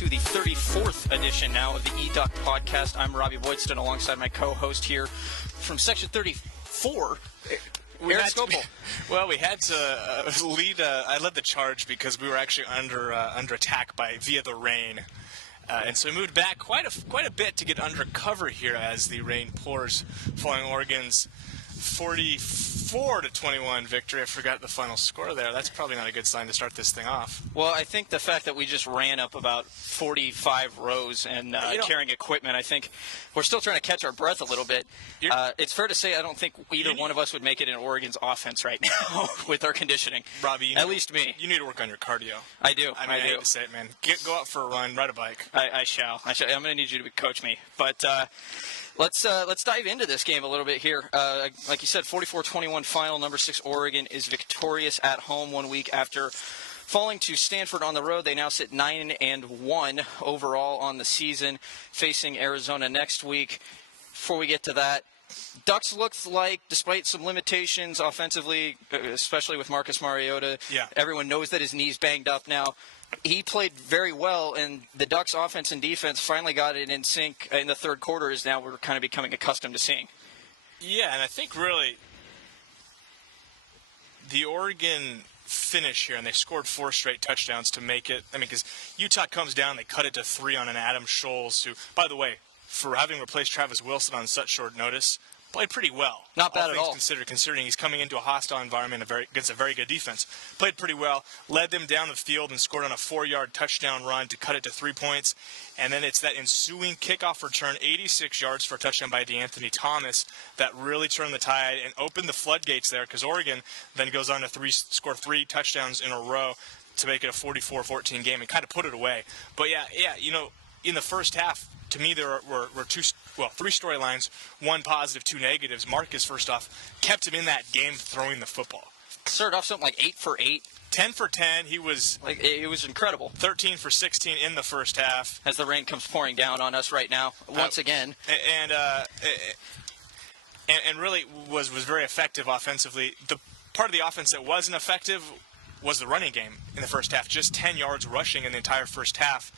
to the 34th edition now of the eDuck podcast. I'm Robbie Voidston alongside my co-host here from Section 34, Erik Scopel. Well, we had to lead. I led the charge because we were actually under attack via the rain, and so we moved back quite a bit to get under cover here as the rain pours, following Oregon's 44-21 victory. I forgot the final score there. That's probably not a good sign to start this thing off. Well, I think the fact that we just ran up about 45 rows and carrying equipment, I think we're still trying to catch our breath a little bit. It's fair to say I don't think either one of us would make it in Oregon's offense right now with our conditioning. Robbie, at least me. You need to work on your cardio. I do. I hate to say it, man. Go out for a run, ride a bike. I shall. I'm going to need you to coach me. But let's dive into this game a little bit here. Like you said, 44-21 final. Number 6 Oregon is victorious at home 1 week after falling to Stanford on the road. They now sit 9-1 overall on the season, facing Arizona next week. Before we get to that, Ducks looked like, despite some limitations offensively, especially with Marcus Mariota, everyone knows that his knee's banged up now. He played very well, and the Ducks' offense and defense finally got it in sync in the third quarter, as now we're kind of becoming accustomed to seeing. Yeah, and I think really the Oregon finish here, and they scored 4 straight touchdowns to make it. I mean, because Utah comes down, they cut it to 3 on an Adam Scholes, who, by the way, for having replaced Travis Wilson on such short notice, played pretty well. Not bad at all. Considering he's coming into a hostile environment against a very good defense. Played pretty well, led them down the field and scored on a 4-yard touchdown run to cut it to 3 points. And then it's that ensuing kickoff return, 86 yards for a touchdown by DeAnthony Thomas, that really turned the tide and opened the floodgates there, because Oregon then goes on to score 3 touchdowns in a row to make it a 44-14 game and kind of put it away. But in the first half, to me, there were 3 storylines, 1 positive, 2 negatives. Marcus, first off, kept him in that game throwing the football. Started off something like 8 for 8. 10 for 10. He was it was incredible. 13 for 16 in the first half. As the rain comes pouring down on us right now, once again. And really was very effective offensively. The part of the offense that wasn't effective was the running game in the first half. Just 10 yards rushing in the entire first half.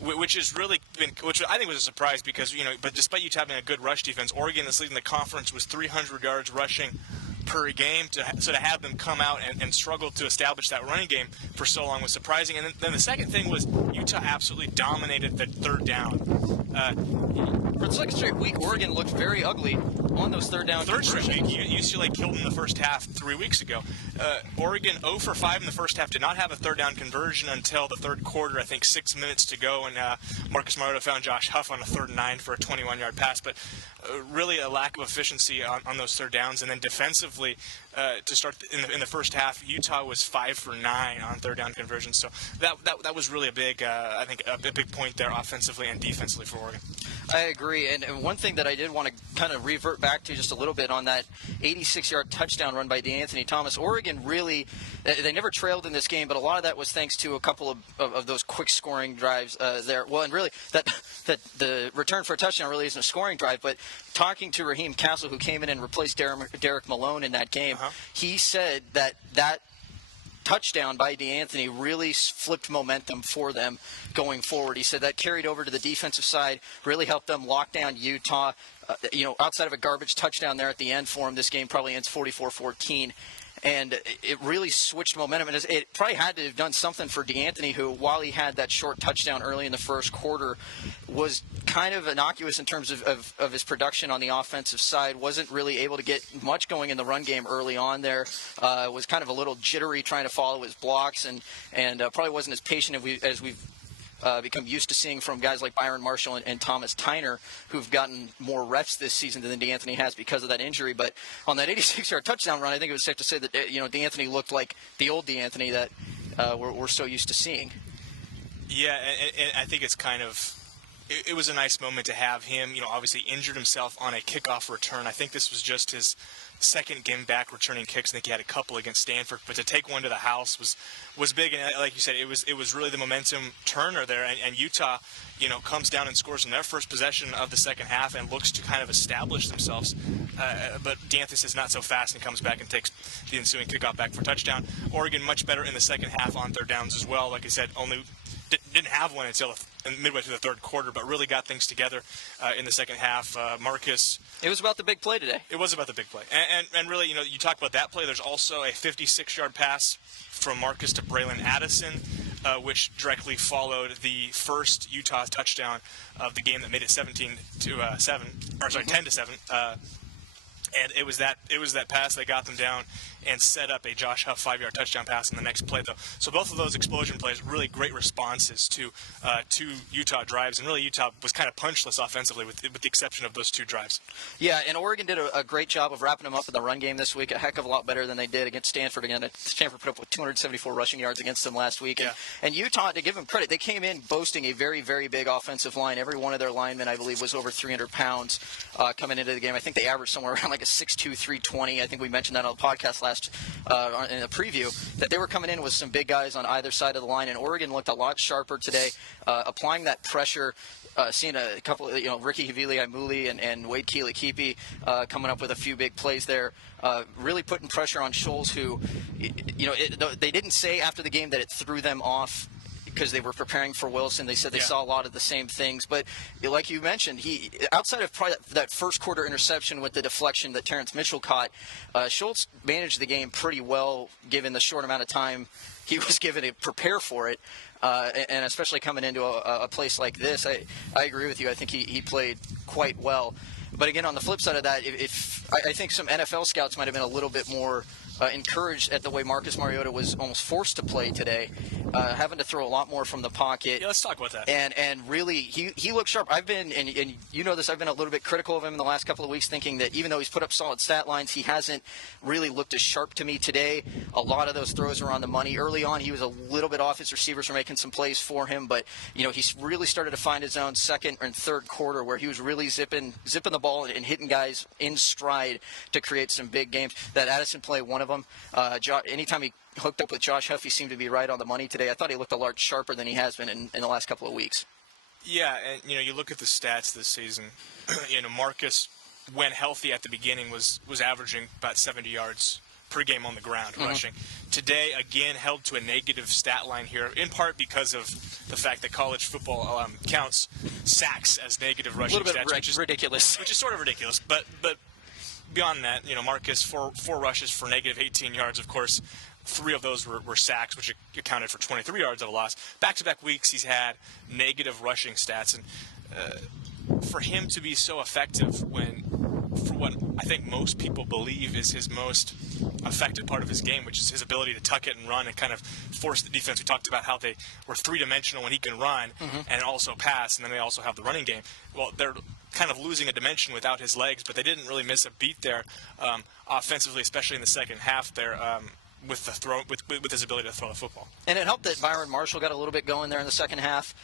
Which has really been, which I think was a surprise because, but despite Utah having a good rush defense, Oregon this leading the conference was 300 yards rushing per game. So to have them come out and struggle to establish that running game for so long was surprising. And then the second thing was Utah absolutely dominated the third down. For the second straight week, Oregon looked very ugly on those third down. Third straight week, UCLA killed in the first half 3 weeks ago. Oregon 0 for 5 in the first half, did not have a third down conversion until the third quarter, I think 6 minutes to go, and Marcus Mariota found Josh Huff on a 3rd and 9 for a 21-yard pass. But really a lack of efficiency on those third downs. And then defensively, to start in the first half, Utah was 5 for 9 on third down conversions. So that was really a big, I think, a big point there offensively and defensively for Oregon. I agree. And one thing that I did want to kind of revert back to just a little bit on that 86-yard touchdown run by DeAnthony Thomas. Oregon really, they never trailed in this game, but a lot of that was thanks to a couple of those quick scoring drives there. Well, and really, that the return for a touchdown really isn't a scoring drive, but talking to Raheem Castle, who came in and replaced Derrick Malone in that game, he said that touchdown by DeAnthony really flipped momentum for them going forward. He said that carried over to the defensive side, really helped them lock down Utah. Outside of a garbage touchdown there at the end for him, this game probably ends 44-14. And it really switched momentum. And it probably had to have done something for DeAnthony, who, while he had that short touchdown early in the first quarter, was kind of innocuous in terms of his production on the offensive side. Wasn't really able to get much going in the run game early on there. Was kind of a little jittery trying to follow his blocks, and probably wasn't as patient as we've become used to seeing from guys like Byron Marshall and Thomas Tyner, who've gotten more reps this season than DeAnthony has because of that injury. But on that 86-yard touchdown run, I think it was safe to say that DeAnthony looked like the old DeAnthony that we're so used to seeing. Yeah, and I think it's kind of it was a nice moment to have him. Obviously injured himself on a kickoff return. I think this was just his second game back returning kicks. I think he had a couple against Stanford, but to take one to the house was big. And like you said, it was really the momentum turner there. And Utah, comes down and scores in their first possession of the second half and looks to kind of establish themselves. But DeAnthony is not so fast and comes back and takes the ensuing kickoff back for a touchdown. Oregon much better in the second half on third downs as well. Like I said, only didn't have one until midway through the third quarter, but really got things together in the second half. Marcus. It was about the big play today. It was about the big play. And really, you talk about that play. There's also a 56-yard pass from Marcus to Bralon Addison, which directly followed the first Utah touchdown of the game that made it 10-7. And it was that pass that got them down and set up a Josh Huff 5-yard touchdown pass in the next play, though. So both of those explosion plays, really great responses to Utah drives, and really Utah was kind of punchless offensively with the exception of those two drives. Yeah, and Oregon did a great job of wrapping them up in the run game this week, a heck of a lot better than they did against Stanford. Again, Stanford put up with 274 rushing yards against them last week. Yeah. And Utah, to give them credit, they came in boasting a very, very big offensive line. Every one of their linemen, I believe, was over 300 pounds coming into the game. I think they averaged somewhere around like a 6'2", 320. I think we mentioned that on the podcast in the preview, that they were coming in with some big guys on either side of the line, and Oregon looked a lot sharper today, applying that pressure. Seeing a couple, Ricky Havili-Imuli and Wade Keeley-Keepy coming up with a few big plays there, really putting pressure on Scholes, who, they didn't say after the game that it threw them off because they were preparing for Wilson. They said they saw a lot of the same things. But like you mentioned, he, outside of probably that first quarter interception with the deflection that Terrence Mitchell caught, Schultz managed the game pretty well given the short amount of time he was given to prepare for it. And especially coming into a place like this, I agree with you. I think he played quite well. But again, on the flip side of that, I think some NFL scouts might have been a little bit more encouraged at the way Marcus Mariota was almost forced to play today, having to throw a lot more from the pocket. Yeah, let's talk about that. And really, he looked sharp. I've been, and you know this, I've been a little bit critical of him in the last couple of weeks, thinking that even though he's put up solid stat lines, he hasn't really looked as sharp to me today. A lot of those throws were on the money. Early on, he was a little bit off. His receivers were making some plays for him, but he's really started to find his own second and third quarter where he was really zipping the ball and hitting guys in stride to create some big games. That Addison play, one of them. Anytime he hooked up with Josh Huff, he seemed to be right on the money today. I thought he looked a lot sharper than he has been in the last couple of weeks. Yeah, and you look at the stats this season. Marcus, when healthy at the beginning, was averaging about 70 yards per game on the ground rushing. Today, again, held to a negative stat line here, in part because of the fact that college football counts sacks as negative rushing stats. A little bit which is ridiculous. Which is sort of ridiculous, but beyond that, Marcus, four rushes for negative 18 yards. Of course, 3 of those were sacks, which accounted for 23 yards of a loss. Back-to-back weeks, he's had negative rushing stats. And for him to be so effective for what I think most people believe is his most effective part of his game, which is his ability to tuck it and run and kind of force the defense. We talked about how they were three-dimensional when he can run and also pass, and then they also have the running game. Well, they're kind of losing a dimension without his legs, but they didn't really miss a beat there offensively, especially in the second half there. With the throw, with his ability to throw the football, and it helped that Byron Marshall got a little bit going there in the second half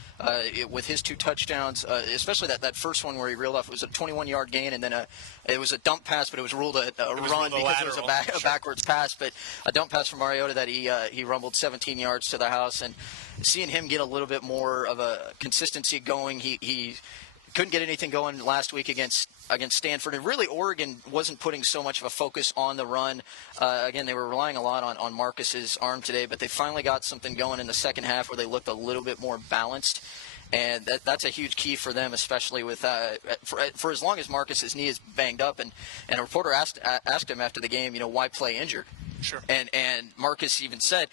with his 2 touchdowns, especially that first one where he reeled off. It was a 21-yard gain, and then it was a dump pass, but it was ruled a run because it was a backwards pass. But a dump pass from Mariota that he rumbled 17 yards to the house, and seeing him get a little bit more of a consistency going, he couldn't get anything going last week against Stanford, and really Oregon wasn't putting so much of a focus on the run. Again, they were relying a lot on Marcus's arm today, but they finally got something going in the second half where they looked a little bit more balanced, and that's a huge key for them, especially with for as long as Marcus's knee is banged up. And a reporter asked him after the game, why play injured? Sure. And Marcus even said,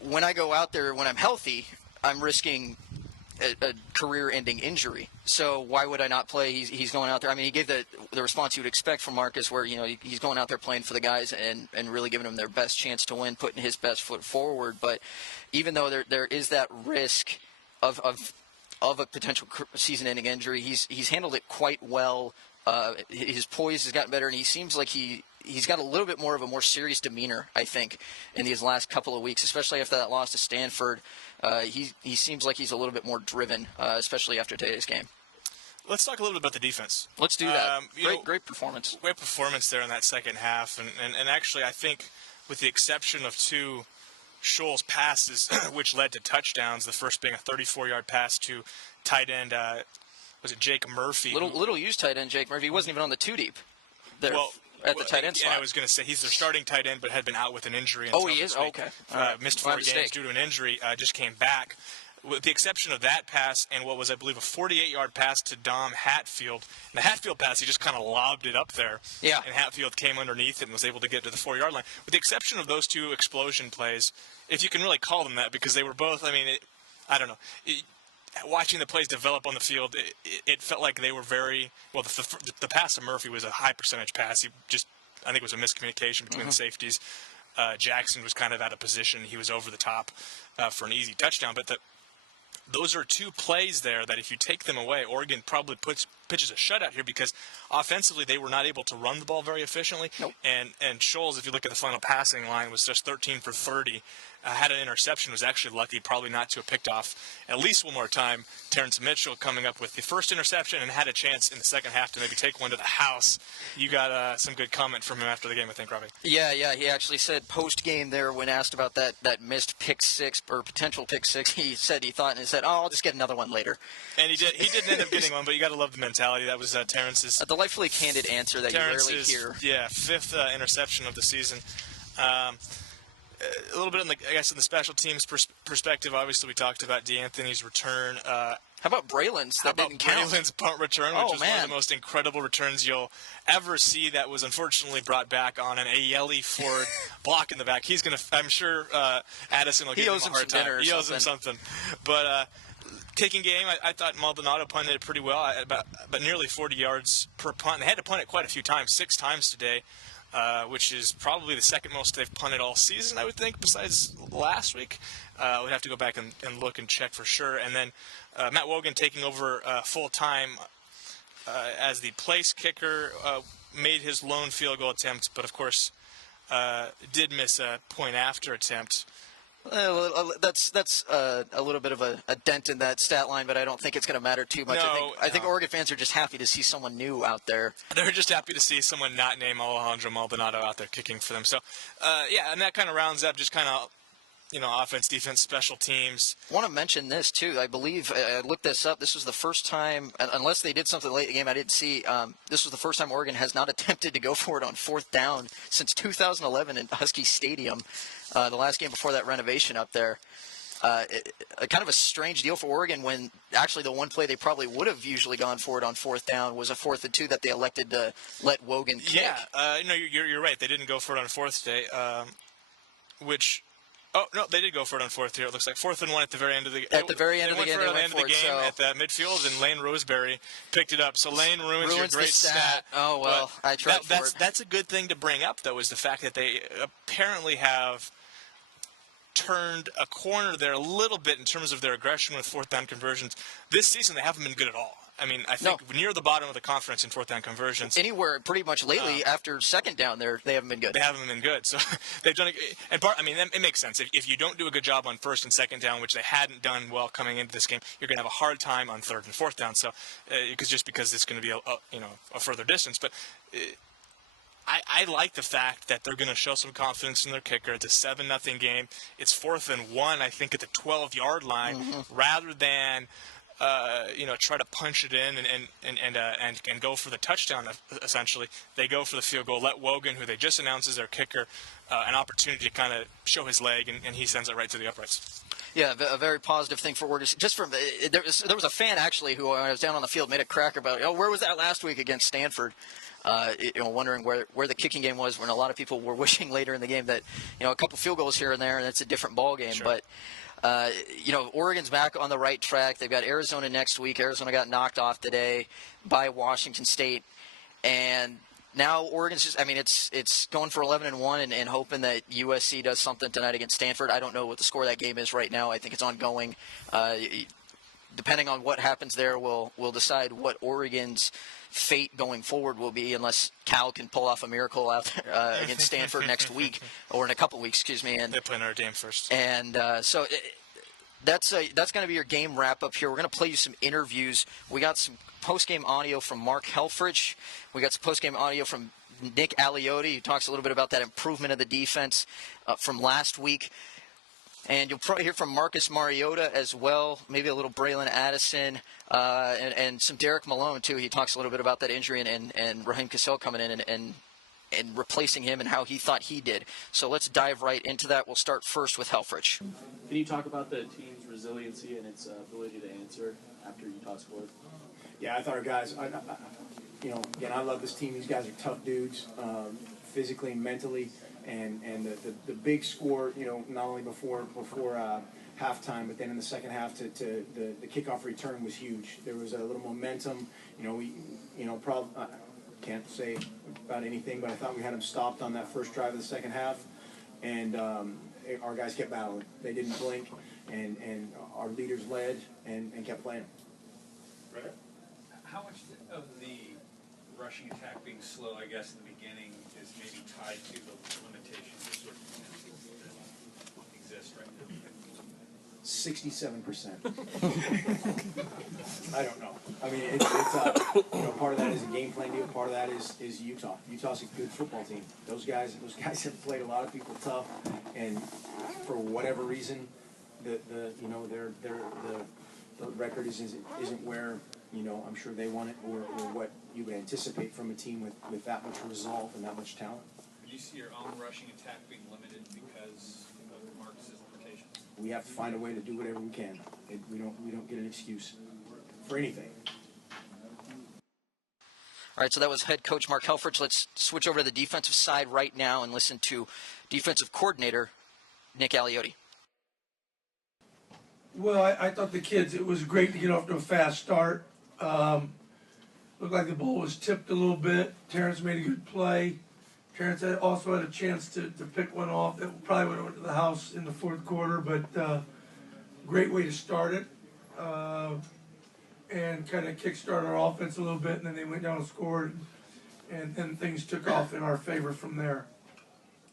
when I go out there when I'm healthy, I'm risking a career-ending injury. So why would I not play? He's going out there. I mean, he gave the response you would expect from Marcus, where he's going out there playing for the guys and really giving them their best chance to win, putting his best foot forward. But even though there is that risk of a potential season-ending injury, he's handled it quite well. His poise has gotten better, and he seems like he's got a little bit more of a more serious demeanor, I think, in these last couple of weeks, especially after that loss to Stanford. He seems like he's a little bit more driven, especially after today's game. Let's talk a little bit about the defense. Let's do that. Great performance. Great performance there in that second half. And actually, I think with the exception of 2 Scholes passes, which led to touchdowns, the first being a 34-yard pass to tight end, was it Jake Murphy? Little used tight end Jake Murphy. He wasn't even on the 2-deep there. At the tight end spot. I was going to say he's their starting tight end, but had been out with an injury. Oh, he is? Okay. Missed 4 games due to an injury. Just came back. with the exception of that pass and what was, I believe, a 48-yard pass to Dom Hatfield. And the Hatfield pass, he just kind of lobbed it up there. Yeah. And Hatfield came underneath it and was able to get to the 4-yard line. With the exception of those two explosion plays, if you can really call them that, because they were both, I don't know. Watching the plays develop on the field, it felt like they were very well. The pass to Murphy was a high percentage pass. I think it was a miscommunication between the safeties. Jackson was kind of out of position. He was over the top for an easy touchdown. But those are two plays there that if you take them away, Oregon probably pitches a shutout here, because offensively they were not able to run the ball very efficiently. Nope. And Scholes, if you look at the final passing line, was just 13 for 30. Had an interception, was actually lucky probably not to have picked off at least one more time. Terrence Mitchell coming up with the first interception and had a chance in the second half to maybe take one to the house. You got some good comment from him after the game, I think, Robby. Yeah, he actually said post-game there when asked about that missed pick six or potential pick six, he said I'll just get another one later. And he didn't end up getting one, but you got to love the mentality. That was Terrence's. A delightfully candid answer that you rarely hear. Yeah, fifth interception of the season. A little bit in the special teams perspective. Obviously, we talked about DeAnthony's return. How about Braylon's? That didn't count. Braylon's punt return, which was one of the most incredible returns you'll ever see. That was unfortunately brought back on an Ayeli Ford block in the back. He's gonna. I'm sure Addison will give him a hard time. He owes him something. But kicking game, I thought Maldonado punted it pretty well, about nearly 40 yards per punt. They had to punt it quite a few times, 6 times today. Which is probably the second most they've punted all season, I would think, besides last week. We'd have to go back and look and check for sure. And then Matt Wogan taking over full-time as the place kicker, made his lone field goal attempt, but, of course, did miss a point-after attempt. That's a little bit of a dent in that stat line, but I don't think it's going to matter too much. I think Oregon fans are just happy to see someone new out there. They're just happy to see someone not named Alejandro Maldonado out there kicking for them. So, and that kind of rounds up just kind of, offense, defense, special teams. I want to mention this, too. I believe, I looked this up, this was the first time, unless they did something late in the game I didn't see, this was the first time Oregon has not attempted to go for it on 4th down since 2011 in Husky Stadium, the last game before that renovation up there. Kind of a strange deal for Oregon when actually the one play they probably would have usually gone for it on 4th down was a 4th and 2 that they elected to let Wogan kick. Yeah, you're right. They didn't go for it on 4th day, which... Oh, no, they did go for it on 4th here. It looks like 4th and 1 at the very end of the game. At the very end of the game, they went for it at the midfield, and Lane Roseberry picked it up. So Lane ruins your great stat. Oh, well, I tried for it. That's a good thing to bring up, though, is the fact that they apparently have turned a corner there a little bit in terms of their aggression with 4th down conversions. This season, they haven't been good at all. I mean, I think near the bottom of the conference in 4th down conversions. Anywhere pretty much lately after 2nd down there, they haven't been good. They haven't been good. So they've done it. And it makes sense. If you don't do a good job on 1st and 2nd down, which they hadn't done well coming into this game, you're going to have a hard time on 3rd and 4th down. So because it's going to be a further distance. But I like the fact that they're going to show some confidence in their kicker. It's a 7-0 game. It's 4th and 1, I think, at the 12-yard line, rather than try to punch it in and go for the touchdown. Essentially, they go for the field goal. Let Wogan, who they just announced as their kicker, an opportunity to kind of show his leg, and he sends it right to the uprights. Yeah, a very positive thing for Oregon. Just from there was a fan actually who, when I was down on the field, made a crack about, where was that last week against Stanford? Wondering where the kicking game was, when a lot of people were wishing later in the game that a couple field goals here and there, and it's a different ball game. Sure. But Oregon's back on the right track. They've got Arizona next week. Arizona got knocked off today by Washington State, and now Oregon's just, it's going for 11-1 and hoping that USC does something tonight against Stanford. I don't know what the score of that game is right now. I think it's ongoing. Depending on what happens there, we'll decide what Oregon's fate going forward will be, unless Cal can pull off a miracle out there, against Stanford next week, or in a couple weeks, excuse me. And they play Notre Dame first. And so that's going to be your game wrap-up here. We're going to play you some interviews. We got some post-game audio from Mark Helfrich. We got some post-game audio from Nick Aliotti, who talks a little bit about that improvement of the defense from last week. And you'll probably hear from Marcus Mariota as well, maybe a little Bralon Addison, and some Derrick Malone, too. He talks a little bit about that injury and Raheem Cassell coming in and and replacing him and how he thought he did. So let's dive right into that. We'll start first with Helfrich. Can you talk about the team's resiliency and its ability to answer after Utah scored? Yeah, I thought our guys, again, I love this team. These guys are tough dudes, physically and mentally. And the big score, not only before halftime, but then in the second half to the kickoff return was huge. There was a little momentum. Can't say about anything, but I thought we had them stopped on that first drive of the second half, and our guys kept battling. They didn't blink, and our leaders led and kept playing. Right. How much of the rushing attack being slow, I guess, in the beginning is maybe tied to the limitations that sort of exist right now? 67%. I don't know. I mean, it's part of that is a game plan deal. Part of that is Utah. Utah's a good football team. Those guys have played a lot of people tough, and for whatever reason, the record isn't where I'm sure they want it or what you would anticipate from a team with that much resolve and that much talent. Do you see your own rushing attack being limited because of Marcus's limitations? We have to find a way to do whatever we can. We don't get an excuse for anything. All right, so that was head coach Mark Helfrich. Let's switch over to the defensive side right now and listen to defensive coordinator Nick Aliotti. Well, I thought the kids, it was great to get off to a fast start. Looked like the ball was tipped a little bit. Terrence made a good play. Terrence also had a chance to pick one off that probably would have went to the house in the fourth quarter, but great way to start it. And kind of kickstart our offense a little bit, and then they went down and scored, and then things took off in our favor from there.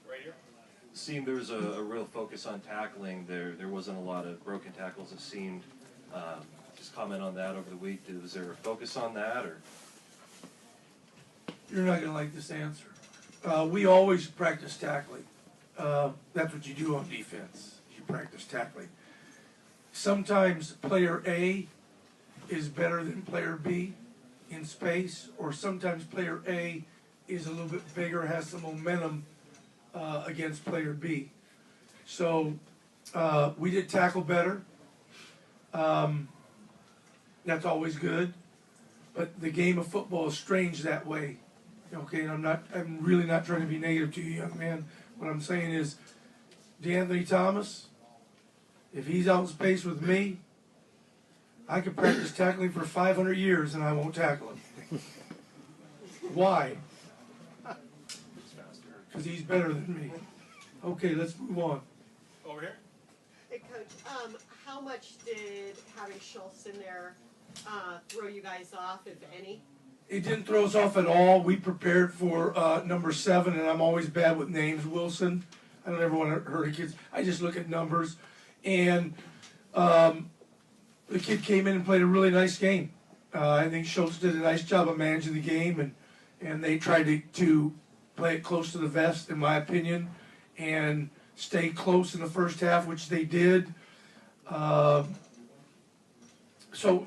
Right here. Seemed there was a real focus on tackling. There wasn't a lot of broken tackles, it seemed. Just comment on that over the week. Was there a focus on that, or? You're not going to like this answer. We always practice tackling. That's what you do on defense. You practice tackling. Sometimes player A is better than player B in space, or sometimes player A is a little bit bigger, has some momentum against player B. So we did tackle better. That's always good. But the game of football is strange that way. Okay, and I'm really not trying to be negative to you, young man. What I'm saying is, DeAnthony Thomas, if he's out in space with me, I could practice tackling for 500 years and I won't tackle him. Why? Because he's better than me. Okay, let's move on. Over here. Hey, Coach, how much did having Schultz in there throw you guys off, if any? It didn't throw us off at all. We prepared for number 7, and I'm always bad with names. Wilson. I don't ever want to hurt a kid. I just look at numbers. And the kid came in and played a really nice game. I think Schultz did a nice job of managing the game, and they tried to play it close to the vest, in my opinion, and stay close in the first half, which they did. So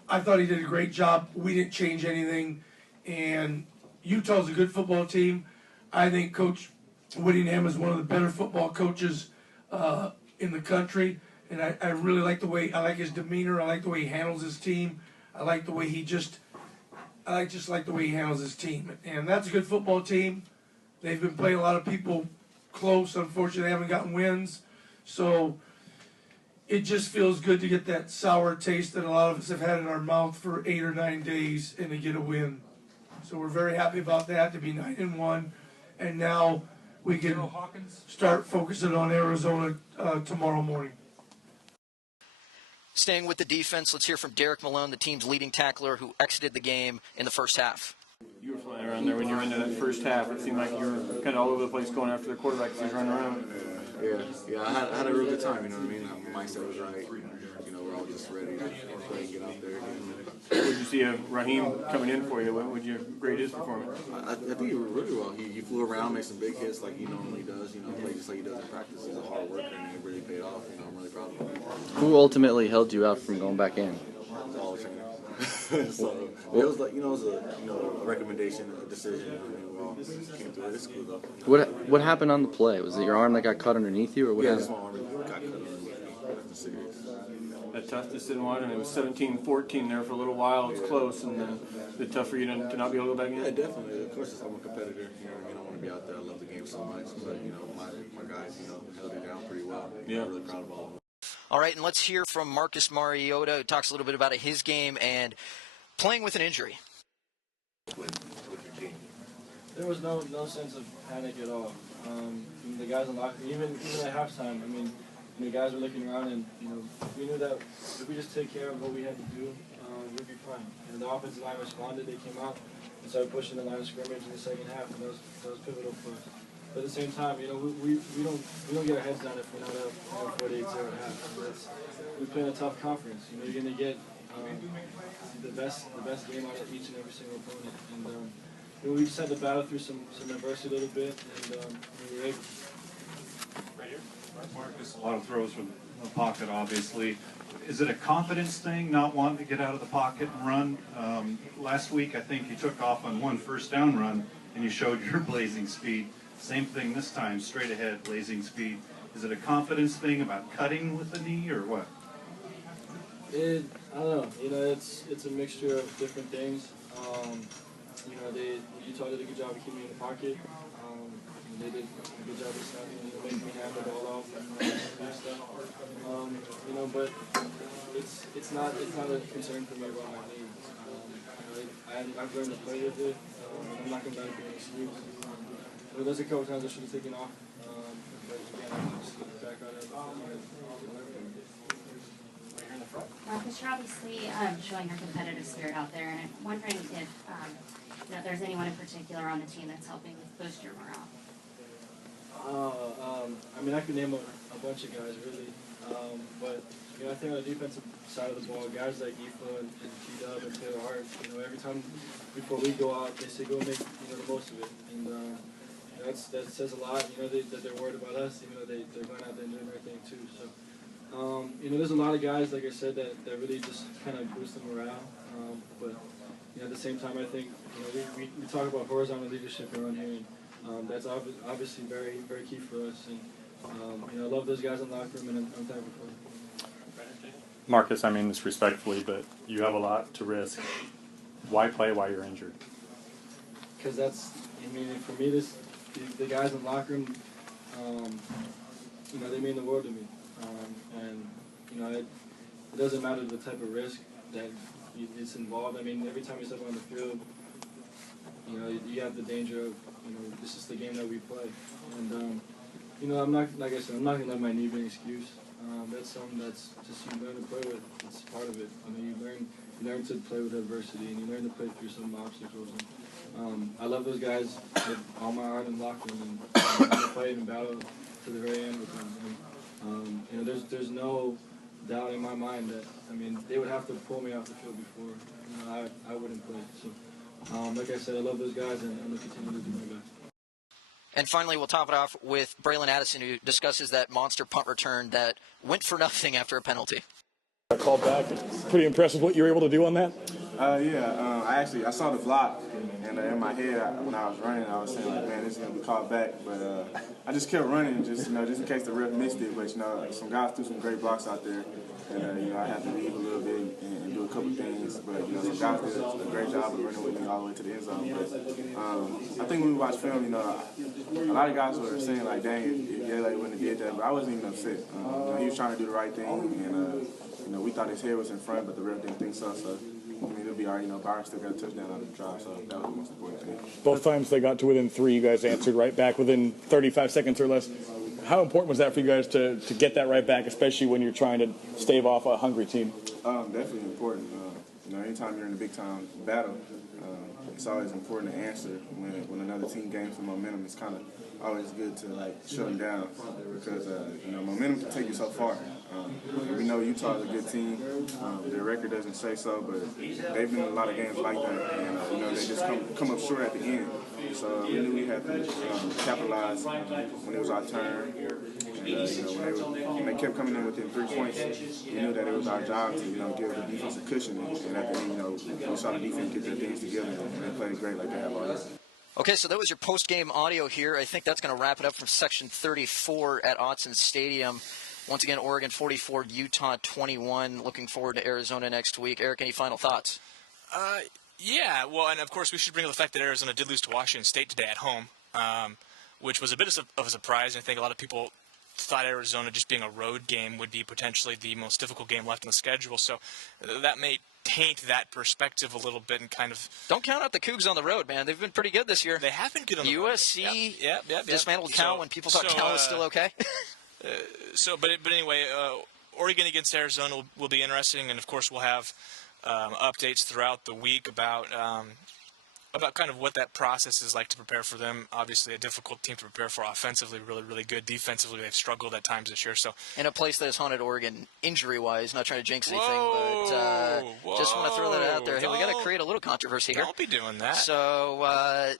I thought he did a great job. We didn't change anything. And Utah's a good football team. I think Coach Whittingham is one of the better football coaches in the country. And I really like I like his demeanor. I like the way he handles his team. I like the way he like the way he handles his team. And that's a good football team. They've been playing a lot of people close. Unfortunately, they haven't gotten wins. So it just feels good to get that sour taste that a lot of us have had in our mouth for 8 or 9 days and to get a win. So we're very happy about that, to be 9-1. And now we can start focusing on Arizona tomorrow morning. Staying with the defense, let's hear from Derrick Malone, the team's leading tackler who exited the game in the first half. You were flying around there when you were into that first half. It seemed like you were kind of all over the place going after the quarterback as he was running around. Yeah. I had a real good time, you know what I mean? My mindset was right. We're all just ready to play and get out there again. What did you see of Raheem coming in for you? What would you grade his performance? I think he did really well. He flew around, made some big hits like he normally does, played just like he does in practice. He's a hard worker and it really paid off. I'm really proud of him. Who ultimately held you out from going back in? all trainer. So it was like, it was a recommendation, a decision, and we all came through it. It's cool though. What happened on the play? Was it your arm that got cut underneath you, or what Yeah, happened? just my arm got cut underneath me. Nothing serious. A tough decision one, and it was 17-14 there for a little while. It's close, and a bit tough for you to not be able to go back in. Yeah, definitely. Of course, I'm a competitor. I want to be out there. I love the game so much. But my guys, held it down pretty well. Yeah. I'm really proud of all of them. All right, and let's hear from Marcus Mariota, who talks a little bit about his game and playing with an injury. With your team? There was no sense of panic at all. The guys in the locker room, even at halftime, the guys were looking around, and we knew that if we just take care of what we had to do, we'd be fine. And the offensive line responded. They came out and started pushing the line of scrimmage in the second half, and that was pivotal for us. But at the same time, we don't get our heads down if we're not up 48-0 at half. We play in a tough conference. You're going to get the best game out of each and every single opponent. And we just had to battle through some adversity a little bit, and we were able to. Right here. Marcus, a lot of throws from the pocket, obviously. Is it a confidence thing, not wanting to get out of the pocket and run? Last week, I think you took off on one first down run, and you showed your blazing speed. Same thing this time, straight ahead, blazing speed. Is it a confidence thing about cutting with the knee, or what? I don't know. It's a mixture of different things. Utah did a good job of keeping me in the pocket. They did a good job of snapping, making me hand the ball off and stuff. But it's not a concern for me about my knee. I've learned to play with it. I'm not going to let it be an excuse. There's a couple times I should have taken off, but again, I just get back on it. Marcus, you're obviously showing your competitive spirit out there, and I'm wondering if there's anyone in particular on the team that's helping boost your morale. I could name a bunch of guys, really. But I think on the defensive side of the ball, guys like Ifo and G-Dub and Taylor Hart, every time before we go out, they say go make the most of it. And that says a lot, that they're worried about us, even though they're going out there and doing their thing too. So, there's a lot of guys, like I said, that really just kind of boost the morale. But at the same time, I think we talk about horizontal leadership around here, and that's obviously very, very key for us. And I love those guys in the locker room, and I'm thankful for them. Marcus, I mean this respectfully, but you have a lot to risk. Why play while you're injured? Because for me, the guys in the locker room, they mean the world to me. And it doesn't matter the type of risk that it's involved. Every time you step on the field, you have the danger of, this is the game that we play. And, I'm not, like I said, I'm not going to let my knee be an excuse. That's something that's just you learn to play with. It's part of it. You learn to play with adversity, and you learn to play through some obstacles. And, I love those guys with all my heart in the locker room, and I'm going to play and battle to the very end with them. And, there's no doubt in my mind that, they would have to pull me off the field before, I wouldn't play. So, like I said, I love those guys, and I'm going to continue to do my best. And finally, we'll top it off with Bralon Addison, who discusses that monster punt return that went for nothing after a penalty. Called back. Pretty impressive what you were able to do on that. I saw the block, and in my head, when I was running, I was saying, like, man, this is going to be called back. But I just kept running, just in case the ref missed it. But, some guys threw some great blocks out there. And, I had to leave a little bit and do a couple things. But, some guys did a great job of running with me all the way to the end zone. But I think when we watch film, a lot of guys were saying, like, dang, if Yale wouldn't have did that. But I wasn't even upset. He was trying to do the right thing. And, we thought his head was in front, but the ref didn't think so. So, it'll be all right. Byron still got a touchdown on the drive, so that was the most important thing. Both times they got to within 3, you guys answered right back within 35 seconds or less. How important was that for you guys to get that right back, especially when you're trying to stave off a hungry team? Definitely important. Anytime you're in a big-time battle, it's always important to answer. When another team gains some momentum, it's kind of always good to, shut them down because, momentum can take you so far. We know Utah is a good team. Their record doesn't say so, but they've been in a lot of games like that, and, they just come up short at the end. So we knew we had to capitalize when it was our turn. When they kept coming in within 3 points, we knew that it was our job to, give the defense a cushion. And at the end, we saw the defense get their things together, and they played great like they have already. Okay, so that was your post-game audio here. I think that's going to wrap it up from Section 34 at Autzen Stadium. Once again, Oregon 44, Utah 21. Looking forward to Arizona next week. Eric, any final thoughts? Yeah, well, and of course we should bring up the fact that Arizona did lose to Washington State today at home, which was a bit of a surprise. I think a lot of people thought Arizona just being a road game would be potentially the most difficult game left on the schedule, so that may taint that perspective a little bit and kind of... Don't count out the Cougs on the road, man. They've been pretty good this year. They have been good on the road. USC Yep. dismantled Cal when people thought Cal was still okay. But anyway, Oregon against Arizona will be interesting, and of course we'll have updates throughout the week about kind of what that process is like to prepare for them. Obviously, a difficult team to prepare for offensively, really, really good. Defensively, they've struggled at times this year. So, in a place that has haunted Oregon injury-wise, not trying to jinx anything, but just want to throw that out there. Hey, we got to create a little controversy here. Don't be doing that. So,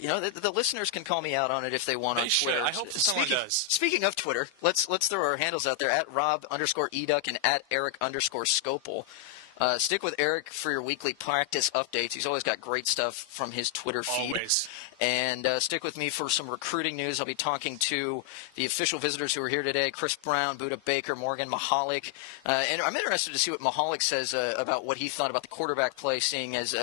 the listeners can call me out on it if they want on Twitter. I hope someone does. Speaking of Twitter, let's throw our handles out there at Rob_eDuck and at Erik_Scopel. Stick with Eric for your weekly practice updates. He's always got great stuff from his Twitter feed. Always. And stick with me for some recruiting news. I'll be talking to the official visitors who are here today, Chris Brown, Buda Baker, Morgan Mahalik. And I'm interested to see what Mahalik says about what he thought about the quarterback play, seeing as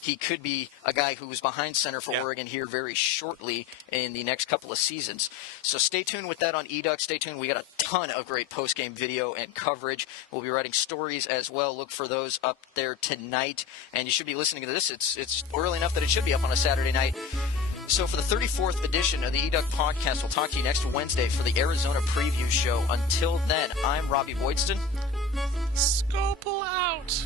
he could be a guy who was behind center for Oregon here very shortly in the next couple of seasons. So stay tuned with that on eDuck. Stay tuned. We got a ton of great post-game video and coverage. We'll be writing stories as well. Look for those up there tonight. And you should be listening to this. It's early enough that it should be up on a Saturday night. So for the 34th edition of the eDuck podcast, we'll talk to you next Wednesday for the Arizona preview show. Until then, I'm Robbie Boydston. Scopel out.